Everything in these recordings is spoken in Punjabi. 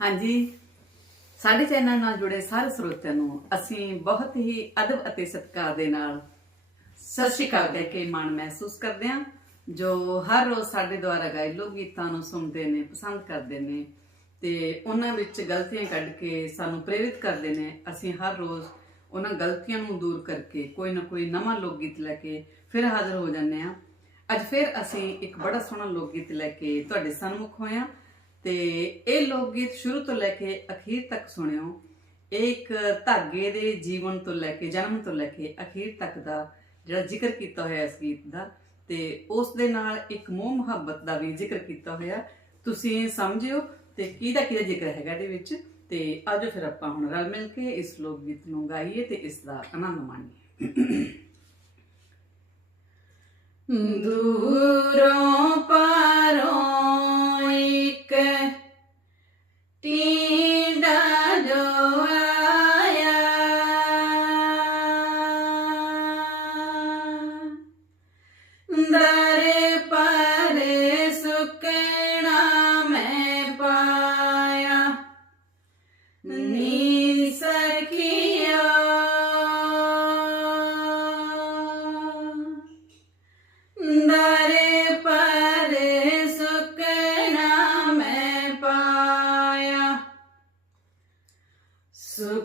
ਹਾਂਜੀ। ਸਾਡੇ ਚੈਨਲ ਨਾਲ ਜੁੜੇ ਸਾਰੇ ਸਰੋਤਿਆਂ ਨੂੰ ਅਸੀਂ ਬਹੁਤ ਹੀ ਅਦਬ ਅਤੇ ਸਤਿਕਾਰ ਦੇ ਨਾਲ ਸਤਿ ਸ਼੍ਰੀ ਅਕਾਲ ਕਹਿ ਕੇ ਮਾਣ ਮਹਿਸੂਸ ਕਰਦੇ ਹਾਂ, ਜੋ ਹਰ ਰੋਜ਼ ਸਾਡੇ ਦੁਆਰਾ ਗਾਏ ਲੋਕ ਗੀਤਾਂ ਨੂੰ ਸੁਣਦੇ ਨੇ, ਪਸੰਦ ਕਰਦੇ ਨੇ ਤੇ ਉਹਨਾਂ ਵਿੱਚ ਗਲਤੀਆਂ ਕੱਢ ਕੇ ਸਾਨੂੰ ਪ੍ਰੇਰਿਤ ਕਰਦੇ ਨੇ। ਅਸੀਂ ਹਰ ਰੋਜ਼ ਉਹਨਾਂ ਗਲਤੀਆਂ ਨੂੰ ਦੂਰ ਕਰਕੇ ਕੋਈ ਨਾ ਕੋਈ ਨਵਾਂ ਲੋਕ ਗੀਤ ਲੈ ਕੇ ਫਿਰ ਹਾਜ਼ਰ ਹੋ ਜਾਂਦੇ ਹਾਂ। ਅੱਜ ਫਿਰ ਅਸੀਂ ਇੱਕ ਬੜਾ ਸੋਹਣਾ ਲੋਕ ਗੀਤ ਲੈ ਕੇ ਤੁਹਾਡੇ ਸਨਮੁਖ ਹੋਏ ਹਾਂ। ਤੇ ਇਹ ਲੋਕ ਗੀਤ ਸ਼ੁਰੂ ਤੋਂ ਲੈ ਕੇ ਅਖੀਰ ਤੱਕ ਸੁਣਿਓ। ਇਹ ਇੱਕ ਧਾਗੇ ਦੇ ਜੀਵਨ ਤੋਂ ਲੈ ਕੇ ਜਨਮ ਤੋਂ ਲੈ ਕੇ ਅਖੀਰ ਤੱਕ ਦਾ ਜਿਹੜਾ ਜ਼ਿਕਰ ਕੀਤਾ ਹੋਇਆ ਇਸ ਗੀਤ ਦਾ ਤੇ ਉਸ ਦੇ ਨਾਲ ਇੱਕ ਮੋਹ ਮੁਹੱਬਤ ਦਾ ਵੀ ਜ਼ਿਕਰ ਕੀਤਾ ਹੋਇਆ। ਤੁਸੀਂ ਸਮਝਿਓ ਤੇ ਕਿਹਦਾ ਕਿਹਦਾ ਜ਼ਿਕਰ ਹੈਗਾ ਇਹਦੇ ਵਿੱਚ ਤੇ ਆਜੋ ਫਿਰ ਆਪਾਂ ਹੁਣ ਰਲ ਮਿਲ ਕੇ ਇਸ ਲੋਕ ਗੀਤ ਨੂੰ ਗਾਈਏ ਤੇ ਇਸ ਦਾ ਆਨੰਦ ਮਾਣੀਏ। ਦੂਰੋਂ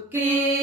Cristo.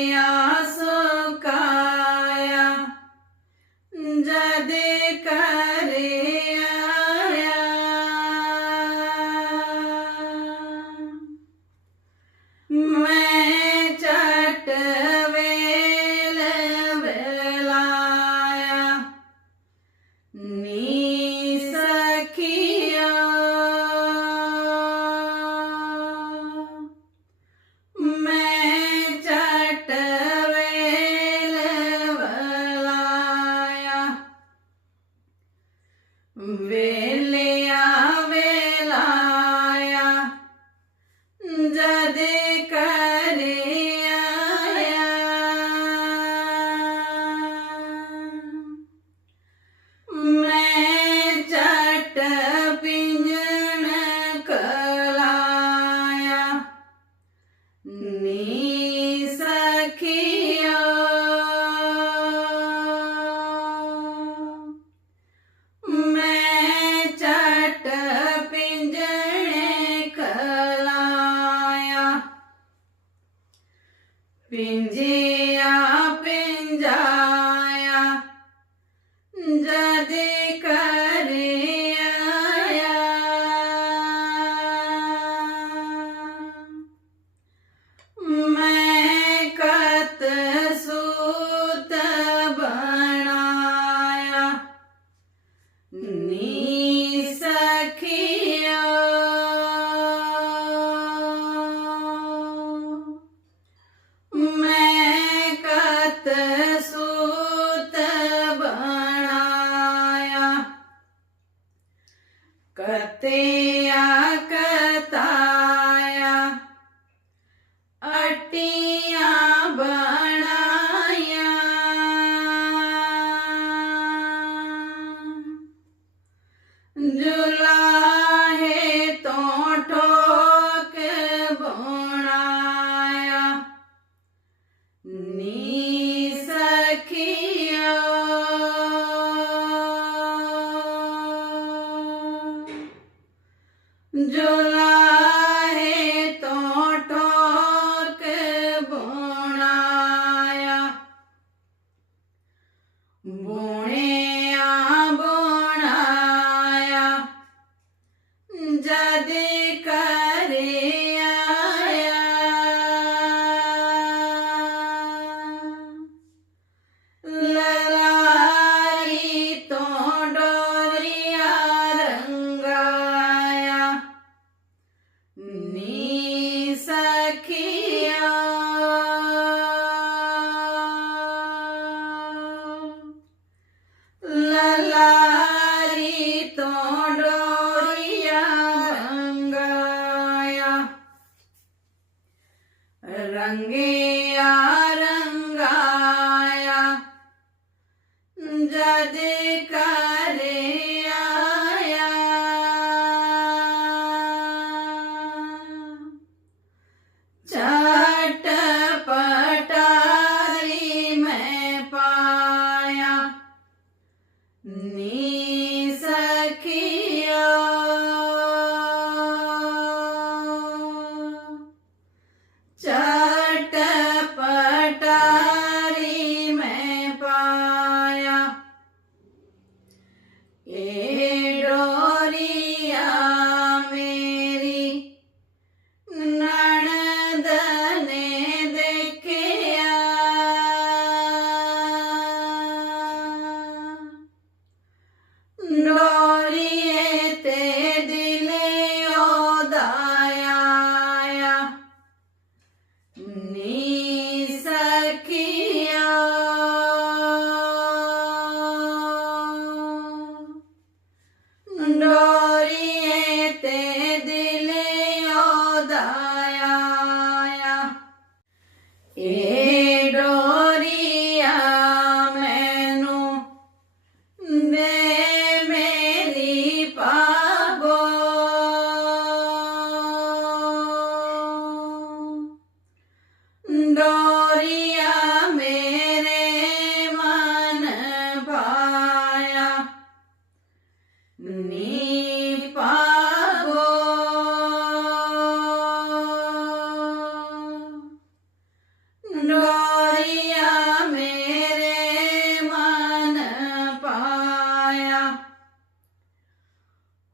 la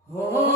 ਹੋਰ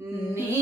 ਨੀ